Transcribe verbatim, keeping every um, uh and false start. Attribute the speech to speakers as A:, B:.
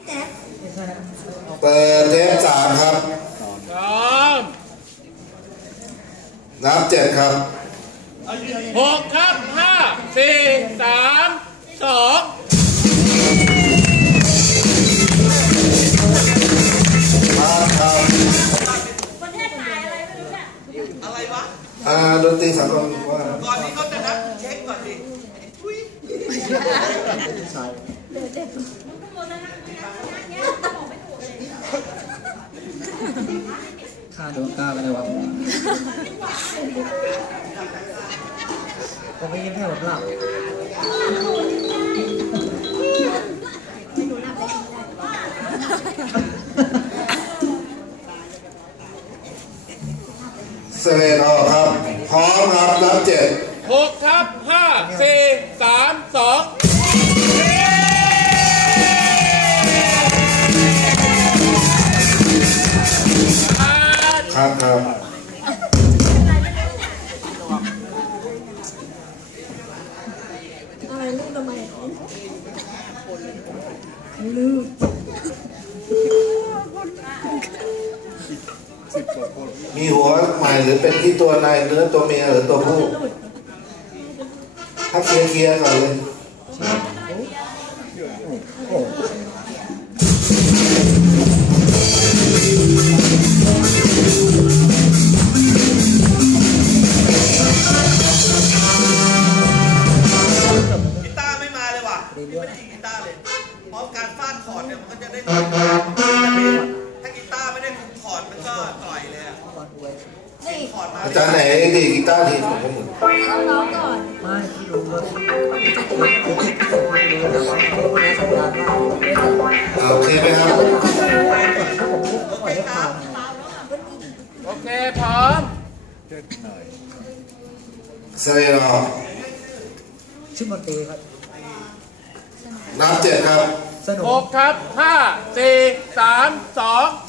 A: เปิดเทปสามครับ
B: พร้อม
A: นับเจ็ดครับ
B: หกครับห้าสี่สามสอง
A: มาครับ
C: ประเทศไทยอะไรไม่รู้เนี่ย
D: อะไรวะ
A: อ่าดนตรีสากลว่า
D: ก่อนนี้เขาจะนัดเช็คก่อนดิทุย
C: เดี๋ยวเด็กมันก็โมนะนะเนี่ยบอกไม่ถูกเลย
E: ค่าดวงก้าวกันเลยวะผมไม่ยิ้มให้ผมหลับ
A: เซเว่นออกครับพร้อมครับนับเจ็ด
B: หกครับห้าสี่สามสอง
A: ครับครับ
C: อะไรลูกทำไมลูก
A: มีหัวใหม่หรือเป็นที่ตัวนายเนื้อตัวเมียหรือตัวผู้ถ้าเคลียร์เคลียร์ก่อนเลย
D: กีตาร์ไม่มาเลยว่ะไม่ได้ยิงกีตาร์เลยเพราะการฟาดคอร์ดเนี่ยมันก็จะได้ถ้ากีตาร์ไม่ได้คุมคอร์ดมันก็ต่อยเลย
A: อาจารย์ไหนดีกีตาร์ทีผมก็เหมือน
C: ร้องก่อน
E: ไม่ที่รู้ว่า
A: โอเคไหมครับ
B: โอเคพร้อม
A: เซเว่นออก
E: ชื่อมนตรีครับ
A: นับเจ็ดครับ
B: หกครับห้าสี่สามสอง